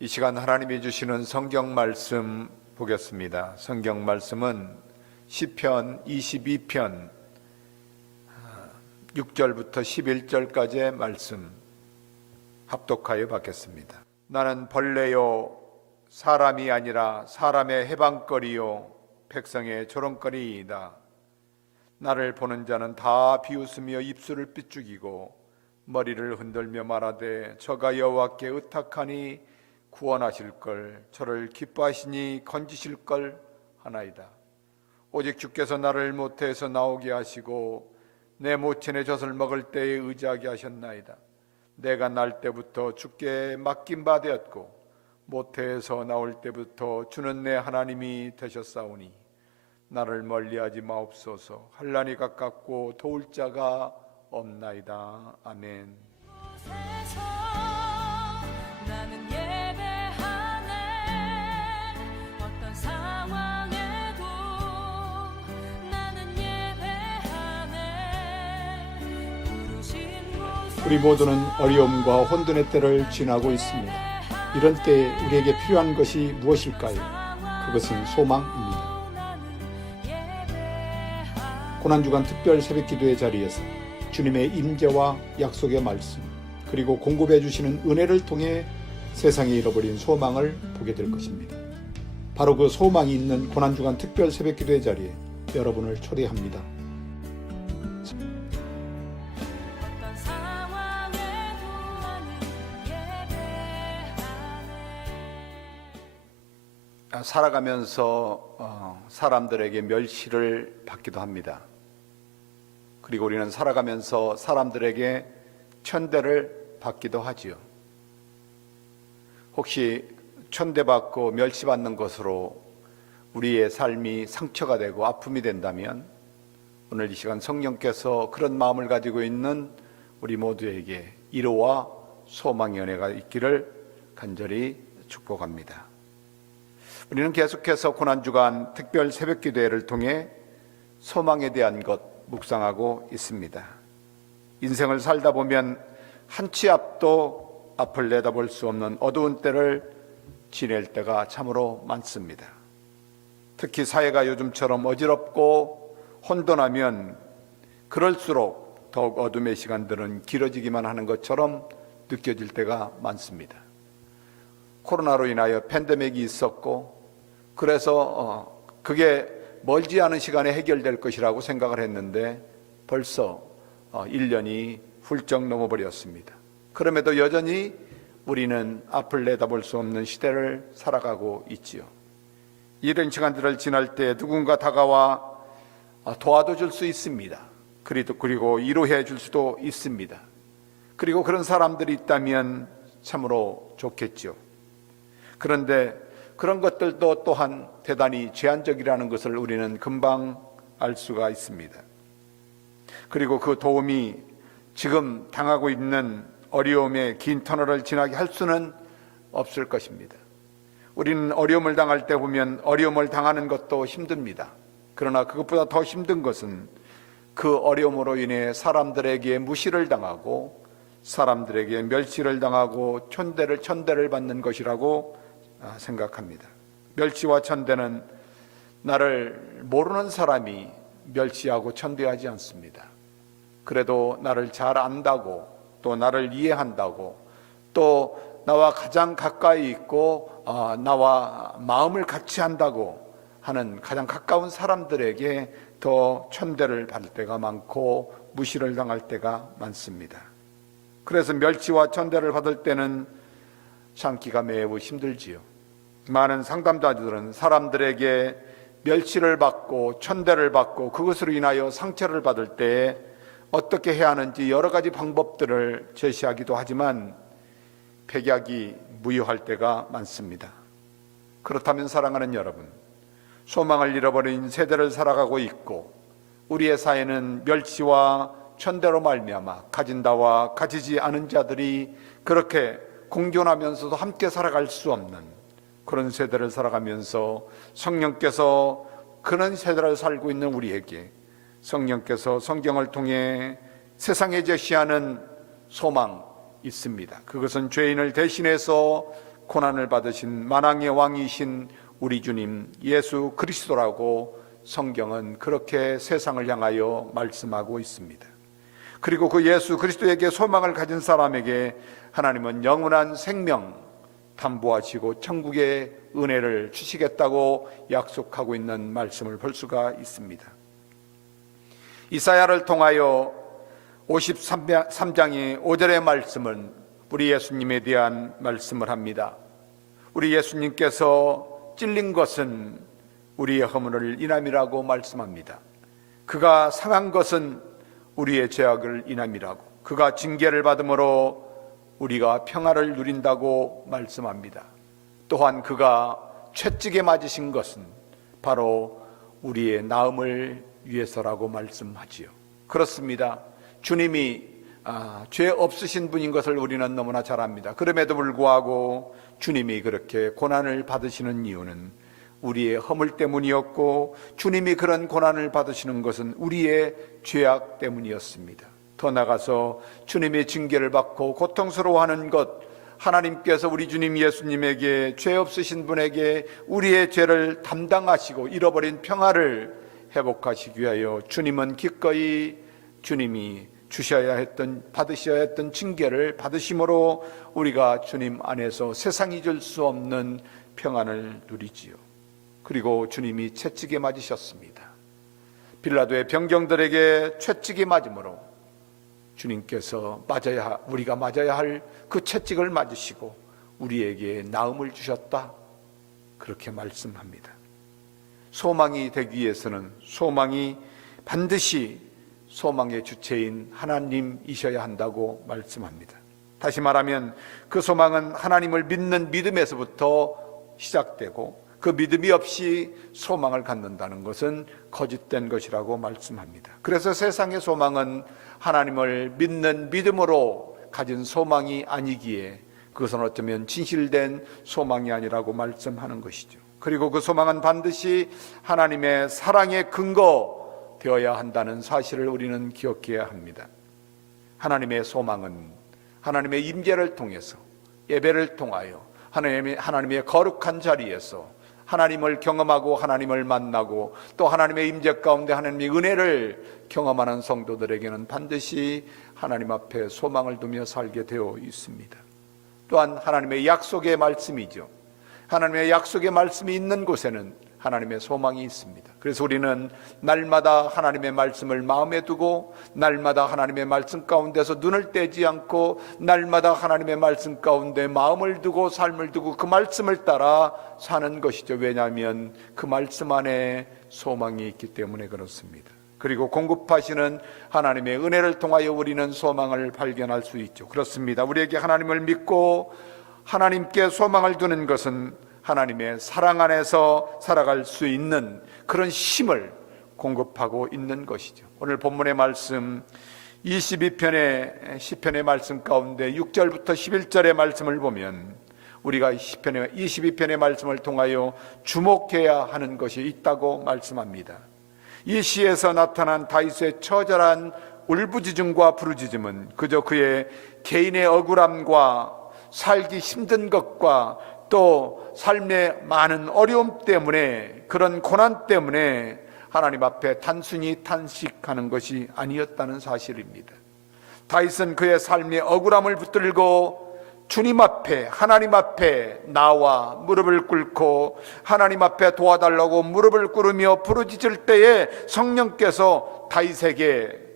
이 시간 하나님이 주시는 성경 말씀 보겠습니다. 성경 말씀은 시편 22편 6절부터 11절까지의 말씀 합독하여 받겠습니다. 나는 벌레요 사람이 아니라 사람의 해방거리요 백성의 조롱거리이다. 나를 보는 자는 다 비웃으며 입술을 삐죽이고 머리를 흔들며 말하되 저가 여호와께 의탁하니 구원하실걸, 저를 기뻐하시니 건지실걸 하나이다. 오직 주께서 나를 모태에서 나오게 하시고 내 모친의 젖을 먹을 때에 의지하게 하셨나이다. 내가 날 때부터 주께 맡긴 바 되었고 모태에서 나올 때부터 주는 내 하나님이 되셨사오니 나를 멀리하지 마옵소서. 환난이 가깝고 도울 자가 없나이다. 아멘. 나는 예배하네. 어떤 상황에도 나는 예배하네. 부르신 곳에 우리 모두는 어려움과 혼돈의 때를 지나고 있습니다. 이런 때에 우리에게 필요한 것이 무엇일까요? 그것은 소망입니다. 고난주간 특별 새벽기도의 자리에서 주님의 임재와 약속의 말씀, 그리고 공급해 주시는 은혜를 통해 세상에 잃어버린 소망을 보게 될 것입니다. 바로 그 소망이 있는 고난주간 특별 새벽기도의 자리에 여러분을 초대합니다. 어떤 상황에도 나는 예배하네. 살아가면서 사람들에게 멸시를 받기도 합니다. 그리고 우리는 살아가면서 사람들에게 천대를 받기도 하지요. 혹시 천대받고 멸시받는 것으로 우리의 삶이 상처가 되고 아픔이 된다면 오늘 이 시간 성령께서 그런 마음을 가지고 있는 우리 모두에게 위로와 소망의 은혜가 있기를 간절히 축복합니다. 우리는 계속해서 고난주간 특별 새벽기도회를 통해 소망에 대한 것 묵상하고 있습니다. 인생을 살다 보면 한 치 앞도 앞을 내다볼 수 없는 어두운 때를 지낼 때가 참으로 많습니다. 특히 사회가 요즘처럼 어지럽고 혼돈하면 그럴수록 더욱 어둠의 시간들은 길어지기만 하는 것처럼 느껴질 때가 많습니다. 코로나로 인하여 팬데믹이 있었고 그래서 그게 멀지 않은 시간에 해결될 것이라고 생각을 했는데 벌써 1년이 훌쩍 넘어버렸습니다. 그럼에도 여전히 우리는 앞을 내다볼 수 없는 시대를 살아가고 있지요. 이런 시간들을 지날 때 누군가 다가와 도와도 줄 수 있습니다. 그리고 위로해 줄 수도 있습니다. 그리고 그런 사람들이 있다면 참으로 좋겠죠. 그런데 그런 것들도 또한 대단히 제한적이라는 것을 우리는 금방 알 수가 있습니다. 그리고 그 도움이 지금 당하고 있는 어려움의 긴 터널을 지나게 할 수는 없을 것입니다. 우리는 어려움을 당할 때 보면 어려움을 당하는 것도 힘듭니다. 그러나 그것보다 더 힘든 것은 그 어려움으로 인해 사람들에게 무시를 당하고 사람들에게 멸시를 당하고 천대를 받는 것이라고 생각합니다. 멸시와 천대는 나를 모르는 사람이 멸시하고 천대하지 않습니다. 그래도 나를 잘 안다고 또 나를 이해한다고 또 나와 가장 가까이 있고 나와 마음을 같이 한다고 하는 가장 가까운 사람들에게 더 천대를 받을 때가 많고 무시를 당할 때가 많습니다. 그래서 멸시와 천대를 받을 때는 참기가 매우 힘들지요. 많은 상담자들은 사람들에게 멸시를 받고 천대를 받고 그것으로 인하여 상처를 받을 때 어떻게 해야 하는지 여러 가지 방법들을 제시하기도 하지만 백약이 무효할 때가 많습니다. 그렇다면 사랑하는 여러분, 소망을 잃어버린 세대를 살아가고 있고 우리의 사회는 멸시와 천대로 말미암아 가진다와 가지지 않은 자들이 그렇게 공존하면서도 함께 살아갈 수 없는 그런 세대를 살아가면서 성령께서 그런 세대를 살고 있는 우리에게 성령께서 성경을 통해 세상에 제시하는 소망 있습니다. 그것은 죄인을 대신해서 고난을 받으신 만왕의 왕이신 우리 주님 예수 그리스도라고 성경은 그렇게 세상을 향하여 말씀하고 있습니다. 그리고 그 예수 그리스도에게 소망을 가진 사람에게 하나님은 영원한 생명 담보하시고 천국의 은혜를 주시겠다고 약속하고 있는 말씀을 볼 수가 있습니다. 이사야를 통하여 53장의 5절의 말씀은 우리 예수님에 대한 말씀을 합니다. 우리 예수님께서 찔린 것은 우리의 허물을 인함이라고 말씀합니다. 그가 상한 것은 우리의 죄악을 인함이라고, 그가 징계를 받음으로 우리가 평화를 누린다고 말씀합니다. 또한 그가 채찍에 맞으신 것은 바로 우리의 나음을 위해서라고 말씀하지요. 그렇습니다. 주님이 죄 없으신 분인 것을 우리는 너무나 잘 압니다. 그럼에도 불구하고 주님이 그렇게 고난을 받으시는 이유는 우리의 허물 때문이었고, 주님이 그런 고난을 받으시는 것은 우리의 죄악 때문이었습니다. 더 나아가서 주님의 징계를 받고 고통스러워하는 것, 하나님께서 우리 주님 예수님에게, 죄 없으신 분에게 우리의 죄를 담당하시고 잃어버린 평화를 회복하시기 위하여 주님은 기꺼이 주님이 주셔야 했던, 받으셔야 했던 징계를 받으심으로 우리가 주님 안에서 세상이 줄 수 없는 평안을 누리지요. 그리고 주님이 채찍에 맞으셨습니다. 빌라도의 병경들에게 채찍이 맞음으로 주님께서 우리가 맞아야 할 그 채찍을 맞으시고 우리에게 나음을 주셨다, 그렇게 말씀합니다. 소망이 되기 위해서는 소망이 반드시 소망의 주체인 하나님이셔야 한다고 말씀합니다. 다시 말하면 그 소망은 하나님을 믿는 믿음에서부터 시작되고, 그 믿음이 없이 소망을 갖는다는 것은 거짓된 것이라고 말씀합니다. 그래서 세상의 소망은 하나님을 믿는 믿음으로 가진 소망이 아니기에 그것은 어쩌면 진실된 소망이 아니라고 말씀하는 것이죠. 그리고 그 소망은 반드시 하나님의 사랑의 근거 되어야 한다는 사실을 우리는 기억해야 합니다. 하나님의 소망은 하나님의 임재를 통해서, 예배를 통하여 하나님의 거룩한 자리에서 하나님을 경험하고 하나님을 만나고 또 하나님의 임재 가운데 하나님의 은혜를 경험하는 성도들에게는 반드시 하나님 앞에 소망을 두며 살게 되어 있습니다. 또한 하나님의 약속의 말씀이죠. 하나님의 약속의 말씀이 있는 곳에는 하나님의 소망이 있습니다. 그래서 우리는 날마다 하나님의 말씀을 마음에 두고, 날마다 하나님의 말씀 가운데서 눈을 떼지 않고, 날마다 하나님의 말씀 가운데 마음을 두고 삶을 두고 그 말씀을 따라 사는 것이죠. 왜냐하면 그 말씀 안에 소망이 있기 때문에 그렇습니다. 그리고 공급하시는 하나님의 은혜를 통하여 우리는 소망을 발견할 수 있죠. 그렇습니다. 우리에게 하나님을 믿고 하나님께 소망을 두는 것은 하나님의 사랑 안에서 살아갈 수 있는 그런 힘을 공급하고 있는 것이죠. 오늘 본문의 말씀 22편의 시편의 말씀 가운데 6절부터 11절의 말씀을 보면 우리가 22편의 말씀을 통하여 주목해야 하는 것이 있다고 말씀합니다. 이 시에서 나타난 다윗의 처절한 울부짖음과 부르짖음은 그저 그의 개인의 억울함과 살기 힘든 것과 또 삶의 많은 어려움 때문에, 그런 고난 때문에 하나님 앞에 단순히 탄식하는 것이 아니었다는 사실입니다. 다윗은 그의 삶의 억울함을 붙들고 주님 앞에, 하나님 앞에 나와 무릎을 꿇고 하나님 앞에 도와달라고 무릎을 꿇으며 부르짖을 때에 성령께서 다윗에게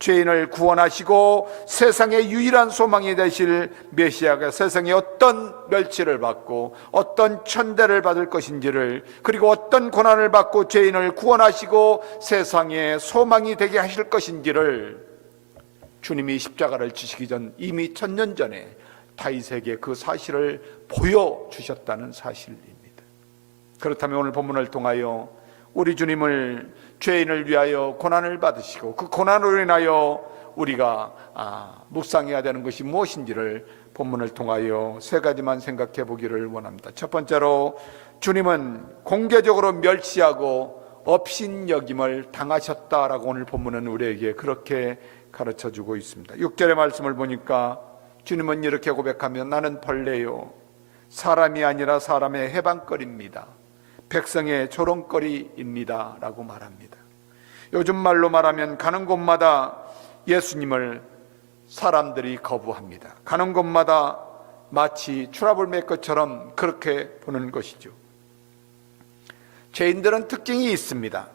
죄인을 구원하시고 세상의 유일한 소망이 되실 메시아가 세상에 어떤 멸치를 받고 어떤 천대를 받을 것인지를, 그리고 어떤 고난을 받고 죄인을 구원하시고 세상의 소망이 되게 하실 것인지를 주님이 십자가를 지시기 전 이미 1000년 전에 다윗에게 그 사실을 보여주셨다는 사실입니다. 그렇다면 오늘 본문을 통하여 우리 주님을 죄인을 위하여 고난을 받으시고 그 고난으로 인하여 우리가 묵상해야 되는 것이 무엇인지를 본문을 통하여 세 가지만 생각해 보기를 원합니다. 첫 번째로, 주님은 공개적으로 멸시하고 업신여김을 당하셨다라고 오늘 본문은 우리에게 그렇게 가르쳐주고 있습니다. 6절의 말씀을 보니까 주님은 이렇게 고백하며 나는 벌레요, 사람이 아니라 사람의 해방거리입니다. 백성의 조롱거리입니다 라고 말합니다. 요즘 말로 말하면 가는 곳마다 예수님을 사람들이 거부합니다. 가는 곳마다 마치 트러블 메이커처럼 그렇게 보는 것이죠. 죄인들은 특징이 있습니다.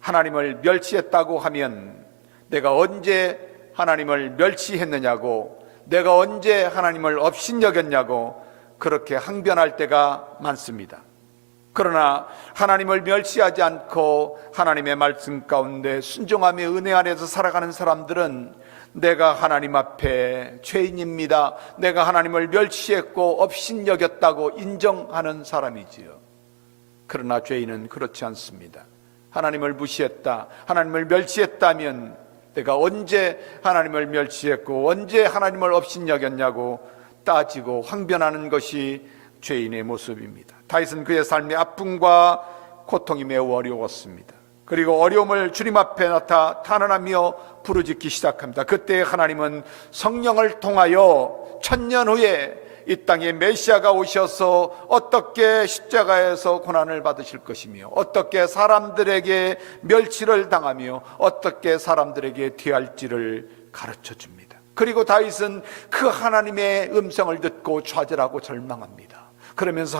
하나님을 멸시했다고 하면 내가 언제 하나님을 멸시했느냐고, 내가 언제 하나님을 업신여겼냐고 그렇게 항변할 때가 많습니다. 그러나 하나님을 멸시하지 않고 하나님의 말씀 가운데 순종하며 은혜 안에서 살아가는 사람들은 내가 하나님 앞에 죄인입니다, 내가 하나님을 멸시했고 업신여겼다고 인정하는 사람이지요. 그러나 죄인은 그렇지 않습니다. 하나님을 무시했다, 하나님을 멸시했다면 내가 언제 하나님을 멸시했고 언제 하나님을 업신여겼냐고 따지고 항변하는 것이 죄인의 모습입니다. 다윗은 그의 삶의 아픔과 고통이 매우 어려웠습니다. 그리고 어려움을 주님 앞에 나타 탄원하며 부르짖기 시작합니다. 그때 하나님은 성령을 통하여 1000년 후에 이 땅에 메시아가 오셔서 어떻게 십자가에서 고난을 받으실 것이며 어떻게 사람들에게 멸치를 당하며 어떻게 사람들에게 대할지를 가르쳐 줍니다. 그리고 다윗은 그 하나님의 음성을 듣고 좌절하고 절망합니다. 그러면서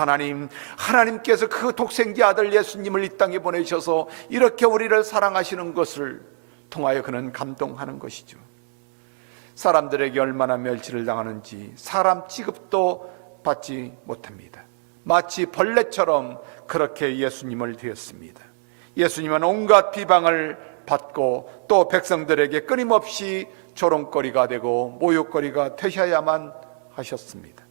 하나님께서 그 독생자 아들 예수님을 이 땅에 보내셔서 이렇게 우리를 사랑하시는 것을 통하여 그는 감동하는 것이죠. 사람들에게 얼마나 멸시를 당하는지 사람 취급도 받지 못합니다. 마치 벌레처럼 그렇게 예수님을 대했습니다. 예수님은 온갖 비방을 받고 또 백성들에게 끊임없이 조롱거리가 되고 모욕거리가 되셔야만 하셨습니다.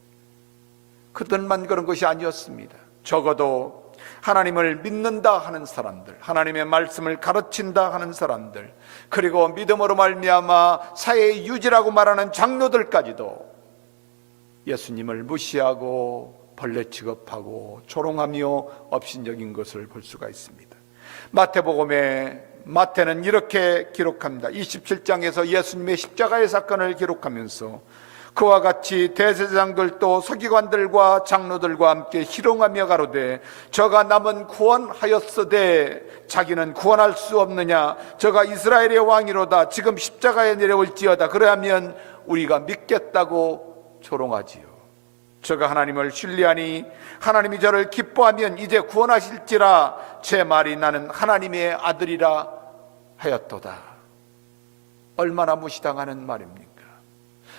그들만 그런 것이 아니었습니다. 적어도 하나님을 믿는다 하는 사람들, 하나님의 말씀을 가르친다 하는 사람들, 그리고 믿음으로 말미암아 사회의 유지라고 말하는 장로들까지도 예수님을 무시하고 벌레 취급하고 조롱하며 업신여긴 것을 볼 수가 있습니다. 마태복음에 마태는 이렇게 기록합니다. 27장에서 예수님의 십자가의 사건을 기록하면서 그와 같이 대제사장들도 서기관들과 장로들과 함께 희롱하며 가로되 저가 남은 구원하였으되 자기는 구원할 수 없느냐, 저가 이스라엘의 왕이로다, 지금 십자가에 내려올지어다, 그러하면 우리가 믿겠다고 조롱하지요. 저가 하나님을 신뢰하니 하나님이 저를 기뻐하면 이제 구원하실지라, 제 말이 나는 하나님의 아들이라 하였도다. 얼마나 무시당하는 말입니까?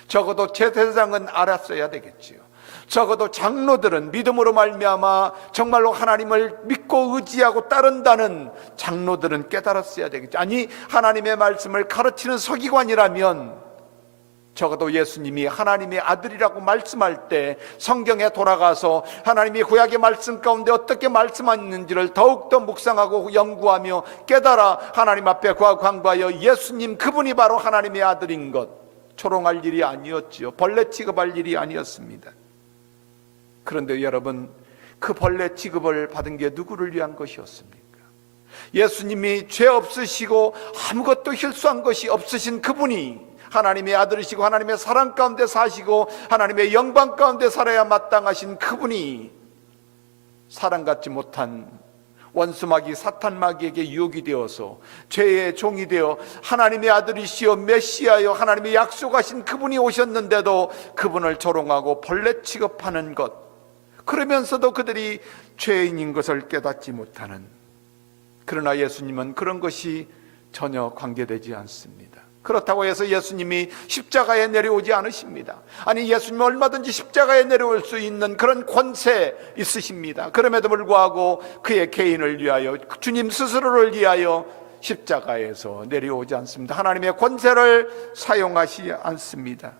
적어도 제사장은 알았어야 되겠지요. 적어도 장로들은 믿음으로 말미암아 정말로 하나님을 믿고 의지하고 따른다는 장로들은 깨달았어야 되겠죠. 아니, 하나님의 말씀을 가르치는 서기관이라면 적어도 예수님이 하나님의 아들이라고 말씀할 때 성경에 돌아가서 하나님이 구약의 말씀 가운데 어떻게 말씀하셨는지를 더욱더 묵상하고 연구하며 깨달아 하나님 앞에 광구하여 예수님 그분이 바로 하나님의 아들인 것 조롱할 일이 아니었지요. 벌레 취급할 일이 아니었습니다. 그런데 여러분, 그 벌레 취급을 받은 게 누구를 위한 것이었습니까? 예수님이 죄 없으시고 아무것도 실수한 것이 없으신 그분이 하나님의 아들이시고 하나님의 사랑 가운데 사시고 하나님의 영광 가운데 살아야 마땅하신 그분이 사랑받지 못한 원수마귀 사탄마귀에게 유혹이 되어서 죄의 종이 되어 하나님의 아들이시여 메시아여 하나님의 약속하신 그분이 오셨는데도 그분을 조롱하고 벌레 취급하는 것, 그러면서도 그들이 죄인인 것을 깨닫지 못하는, 그러나 예수님은 그런 것이 전혀 관계되지 않습니다. 그렇다고 해서 예수님이 십자가에 내려오지 않으십니다. 아니, 예수님은 얼마든지 십자가에 내려올 수 있는 그런 권세 있으십니다. 그럼에도 불구하고 그의 개인을 위하여, 주님 스스로를 위하여 십자가에서 내려오지 않습니다. 하나님의 권세를 사용하지 않습니다.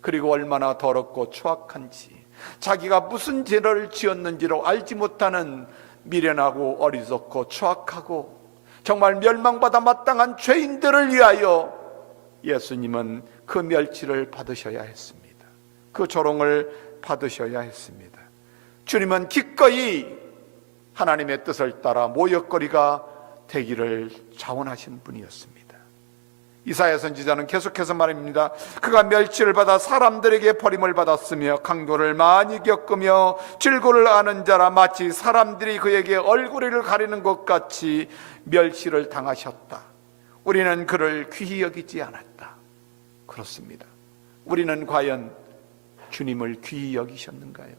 그리고 얼마나 더럽고 추악한지, 자기가 무슨 죄를 지었는지로 알지 못하는 미련하고 어리석고 추악하고 정말 멸망받아 마땅한 죄인들을 위하여 예수님은 그 멸치를 받으셔야 했습니다. 그 조롱을 받으셔야 했습니다. 주님은 기꺼이 하나님의 뜻을 따라 모욕거리가 되기를 자원하신 분이었습니다. 이사야 선지자는 계속해서 말합니다. 그가 멸시를 받아 사람들에게 버림을 받았으며 강도를 많이 겪으며 질고를 아는 자라 마치 사람들이 그에게 얼굴을 가리는 것 같이 멸시를 당하셨다. 우리는 그를 귀히 여기지 않았다. 그렇습니다. 우리는 과연 주님을 귀히 여기셨는가요?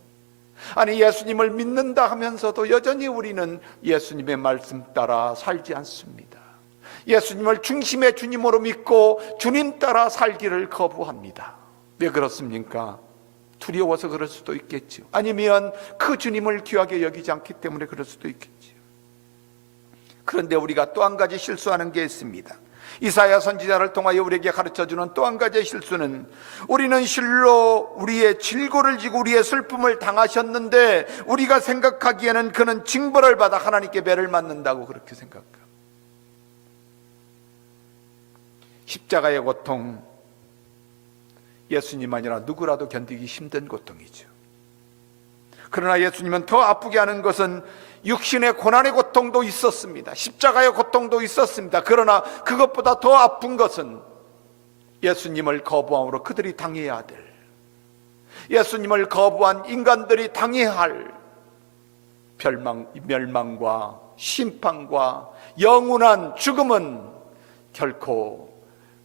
아니, 예수님을 믿는다 하면서도 여전히 우리는 예수님의 말씀 따라 살지 않습니다. 예수님을 중심의 주님으로 믿고 주님 따라 살기를 거부합니다. 왜 그렇습니까? 두려워서 그럴 수도 있겠죠. 아니면 그 주님을 귀하게 여기지 않기 때문에 그럴 수도 있겠죠. 그런데 우리가 또 한 가지 실수하는 게 있습니다. 이사야 선지자를 통하여 우리에게 가르쳐주는 또 한 가지의 실수는, 우리는 실로 우리의 질고를 지고 우리의 슬픔을 당하셨는데 우리가 생각하기에는 그는 징벌을 받아 하나님께 매를 맞는다고 그렇게 생각합니다. 십자가의 고통, 예수님 아니라 누구라도 견디기 힘든 고통이죠. 그러나 예수님은 더 아프게 하는 것은 육신의 고난의 고통도 있었습니다. 십자가의 고통도 있었습니다. 그러나 그것보다 더 아픈 것은 예수님을 거부함으로 그들이 당해야 될, 예수님을 거부한 인간들이 당해야 할 멸망과 심판과 영원한 죽음은 결코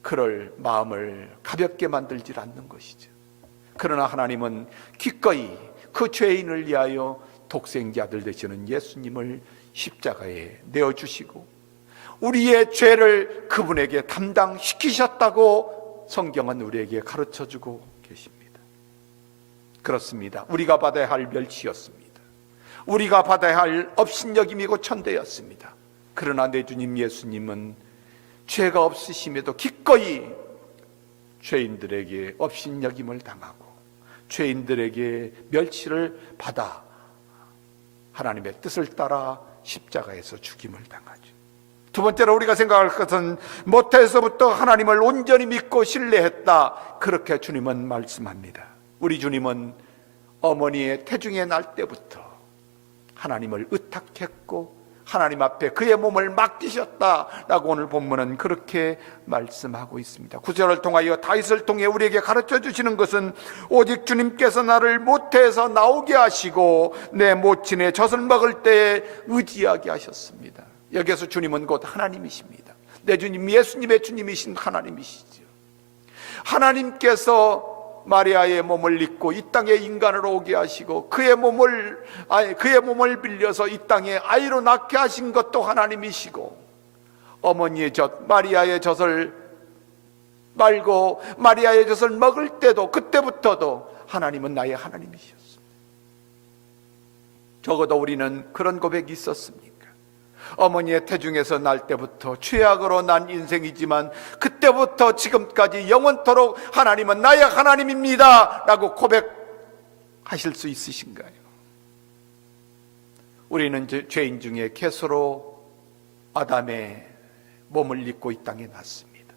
그럴 마음을 가볍게 만들지 않는 것이죠. 그러나 하나님은 기꺼이 그 죄인을 위하여 독생자 아들 되시는 예수님을 십자가에 내어주시고 우리의 죄를 그분에게 담당시키셨다고 성경은 우리에게 가르쳐주고 계십니다. 그렇습니다. 우리가 받아야 할 멸시였습니다. 우리가 받아야 할 업신여김이고 천대였습니다. 그러나 내 주님 예수님은 죄가 없으심에도 기꺼이 죄인들에게 업신여김을 당하고 죄인들에게 멸시를 받아 하나님의 뜻을 따라 십자가에서 죽임을 당하죠. 두 번째로 우리가 생각할 것은 모태에서부터 하나님을 온전히 믿고 신뢰했다, 그렇게 주님은 말씀합니다. 우리 주님은 어머니의 태중에 날 때부터 하나님을 의탁했고 하나님 앞에 그의 몸을 맡기셨다라고 오늘 본문은 그렇게 말씀하고 있습니다. 구절을 통하여 다윗을 통해 우리에게 가르쳐 주시는 것은 오직 주님께서 나를 모태에서 나오게 하시고 내 모친의 젖을 먹을 때에 의지하게 하셨습니다. 여기서 주님은 곧 하나님이십니다. 내 주님 예수님의 주님이신 하나님이시죠. 하나님께서 마리아의 몸을 입고 이 땅에 인간으로 오게 하시고 그의 몸을 빌려서 이 땅에 아이로 낳게 하신 것도 하나님이시고, 어머니의 젖 마리아의 젖을 말고 마리아의 젖을 먹을 때도 그때부터도 하나님은 나의 하나님이셨습니다. 적어도 우리는 그런 고백이 있었습니까? 어머니의 태중에서 날 때부터 죄악으로 난 인생이지만 그때부터 지금까지 영원토록 하나님은 나의 하나님입니다 라고 고백하실 수 있으신가요? 우리는 죄인 중에 개수로 아담의 몸을 입고 이 땅에 났습니다.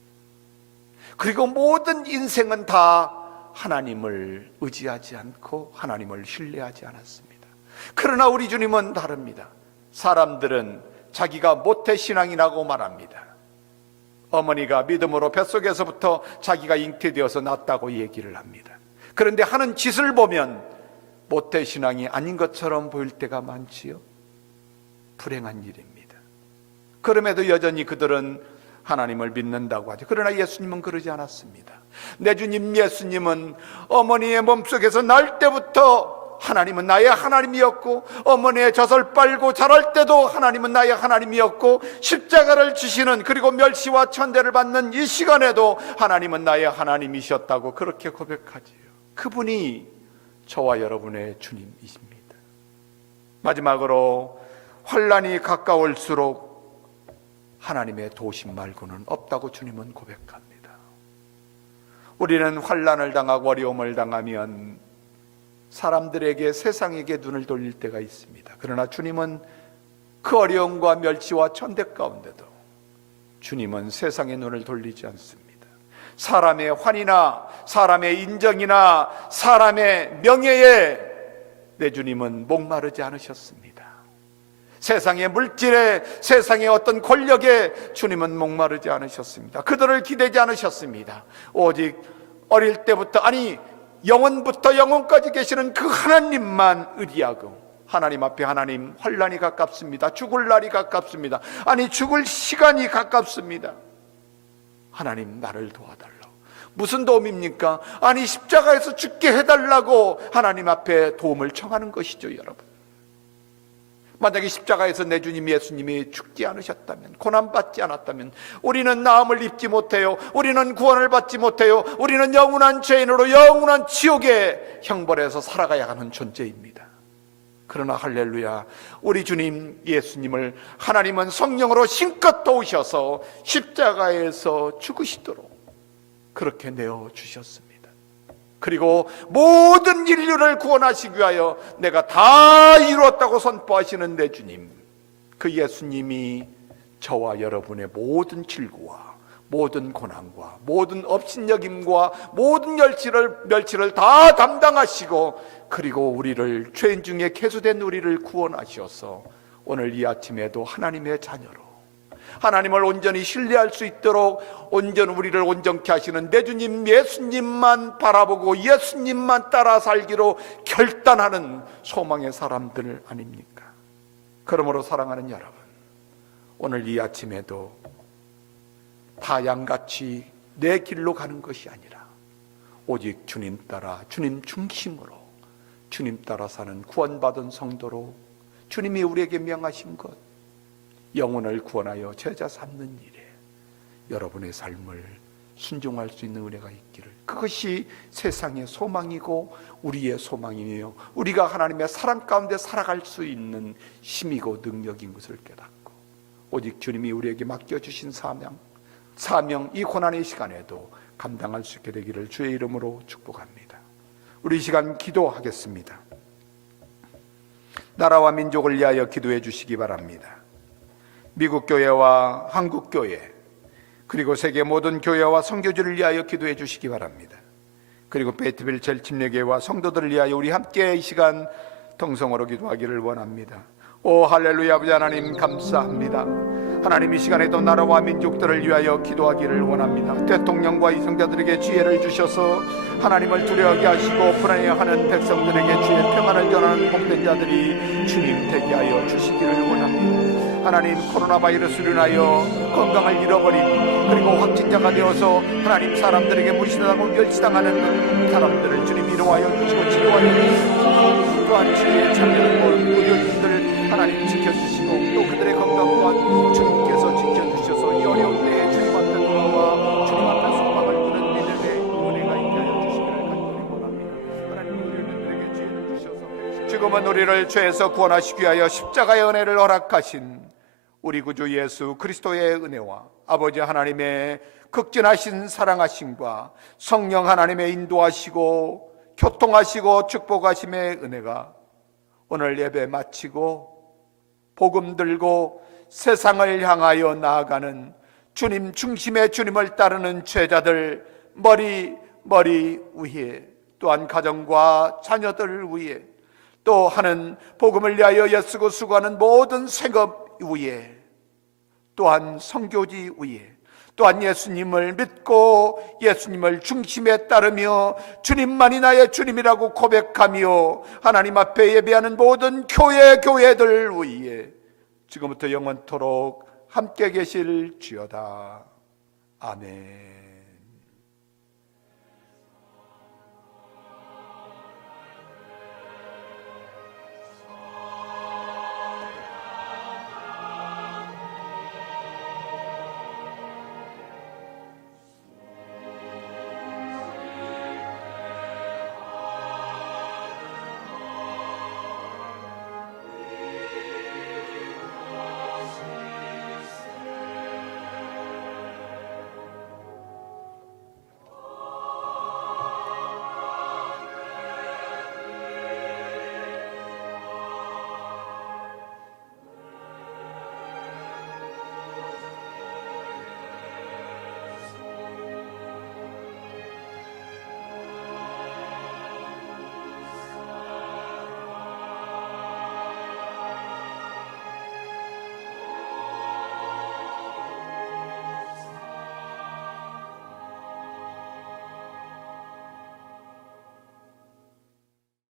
그리고 모든 인생은 다 하나님을 의지하지 않고 하나님을 신뢰하지 않았습니다. 그러나 우리 주님은 다릅니다. 사람들은 자기가 모태신앙이라고 말합니다. 어머니가 믿음으로 뱃속에서부터 자기가 잉태되어서 났다고 얘기를 합니다. 그런데 하는 짓을 보면 모태신앙이 아닌 것처럼 보일 때가 많지요. 불행한 일입니다. 그럼에도 여전히 그들은 하나님을 믿는다고 하죠. 그러나 예수님은 그러지 않았습니다. 내 주님 예수님은 어머니의 몸속에서 날 때부터 하나님은 나의 하나님이었고, 어머니의 젖을 빨고 자랄 때도 하나님은 나의 하나님이었고, 십자가를 지시는 그리고 멸시와 천대를 받는 이 시간에도 하나님은 나의 하나님이셨다고 그렇게 고백하지요. 그분이 저와 여러분의 주님이십니다. 마지막으로 환난이 가까울수록 하나님의 도우심 말고는 없다고 주님은 고백합니다. 우리는 환난을 당하고 어려움을 당하면 사람들에게, 세상에게 눈을 돌릴 때가 있습니다. 그러나 주님은 그 어려움과 멸시와 천대 가운데도 주님은 세상의 눈을 돌리지 않습니다. 사람의 환이나 사람의 인정이나 사람의 명예에 내 주님은 목마르지 않으셨습니다. 세상의 물질에, 세상의 어떤 권력에 주님은 목마르지 않으셨습니다. 그들을 기대지 않으셨습니다. 오직 어릴 때부터, 아니 영원부터 영원까지 계시는 그 하나님만 의지하고, 하나님 앞에 하나님, 환난이 가깝습니다. 죽을 날이 가깝습니다. 아니 죽을 시간이 가깝습니다. 하나님 나를 도와달라고. 무슨 도움입니까? 아니 십자가에서 죽게 해달라고 하나님 앞에 도움을 청하는 것이죠, 여러분. 만약에 십자가에서 내 주님 예수님이 죽지 않으셨다면, 고난받지 않았다면 우리는 나음을 입지 못해요. 우리는 구원을 받지 못해요. 우리는 영원한 죄인으로 영원한 지옥의 형벌에서 살아가야 하는 존재입니다. 그러나 할렐루야, 우리 주님 예수님을 하나님은 성령으로 신껏 도우셔서 십자가에서 죽으시도록 그렇게 내어주셨습니다. 그리고 모든 인류를 구원하시기 위하여 내가 다 이루었다고 선포하시는 내 주님, 그 예수님이 저와 여러분의 모든 질고와 모든 고난과 모든 업신여김과 모든 멸치를 다 담당하시고, 그리고 우리를 죄인 중에 계수된 우리를 구원하셔서 오늘 이 아침에도 하나님의 자녀로, 하나님을 온전히 신뢰할 수 있도록 우리를 온전케 하시는 내 주님 예수님만 바라보고 예수님만 따라 살기로 결단하는 소망의 사람들 아닙니까? 그러므로 사랑하는 여러분, 오늘 이 아침에도 다 양같이 내 길로 가는 것이 아니라 오직 주님 따라, 주님 중심으로, 주님 따라 사는 구원받은 성도로 주님이 우리에게 명하신 것, 영혼을 구원하여 제자 삼는 일에 여러분의 삶을 순종할 수 있는 은혜가 있기를, 그것이 세상의 소망이고 우리의 소망이며 우리가 하나님의 사랑 가운데 살아갈 수 있는 힘이고 능력인 것을 깨닫고, 오직 주님이 우리에게 맡겨주신 사명, 이 고난의 시간에도 감당할 수 있게 되기를 주의 이름으로 축복합니다. 우리 이 시간 기도하겠습니다. 나라와 민족을 위하여 기도해 주시기 바랍니다. 미국 교회와 한국 교회, 그리고 세계 모든 교회와 선교지를 위하여 기도해 주시기 바랍니다. 그리고 베트빌 제일침례교회와 성도들을 위하여 우리 함께 이 시간 통성으로 기도하기를 원합니다. 오 할렐루야, 아버지 하나님 감사합니다. 하나님 이 시간에도 나라와 민족들을 위하여 기도하기를 원합니다. 대통령과 이성자들에게 지혜를 주셔서 하나님을 두려워하게 하시고 불안해하는 백성들에게 주의 평안을 전하는 복된 자들이 주님 되게 하여 주시기를 원합니다. 하나님, 코로나 바이러스로 인하여 건강을 잃어버린, 그리고 확진자가 되어서 하나님 사람들에게 무시당하고 멸시당하는 사람들을 주님 위로하여 주시고 치료하여 주시고, 또한 주의 참여는 모든 의료진들 하나님 지켜주시고, 또 그들의 건강 또한 주님께서 지켜주셔서 이 어려운 때에 주님 앞에 돌아와 주님 앞에 소망을 두는 믿음의 은혜가 있게 하여 주시기를 간절히 원합니다. 하나님, 의료진들에게 지혜를 주셔서 지금은 우리를 죄에서 구원하시기 위하여 십자가의 은혜를 허락하신 우리 구주 예수 그리스도의 은혜와 아버지 하나님의 극진하신 사랑하심과 성령 하나님의 인도하시고 교통하시고 축복하심의 은혜가 오늘 예배 마치고 복음 들고 세상을 향하여 나아가는 주님 중심의 주님을 따르는 제자들 머리 위에, 또한 가정과 자녀들 위에, 또 하는 복음을 위하여 애쓰고 수고하는 모든 생업 위에, 또한 선교지 위에, 또한 예수님을 믿고 예수님을 중심에 따르며 주님만이 나의 주님이라고 고백하며 하나님 앞에 예배하는 모든 교회들 위에 지금부터 영원토록 함께 계실지어다. 아멘.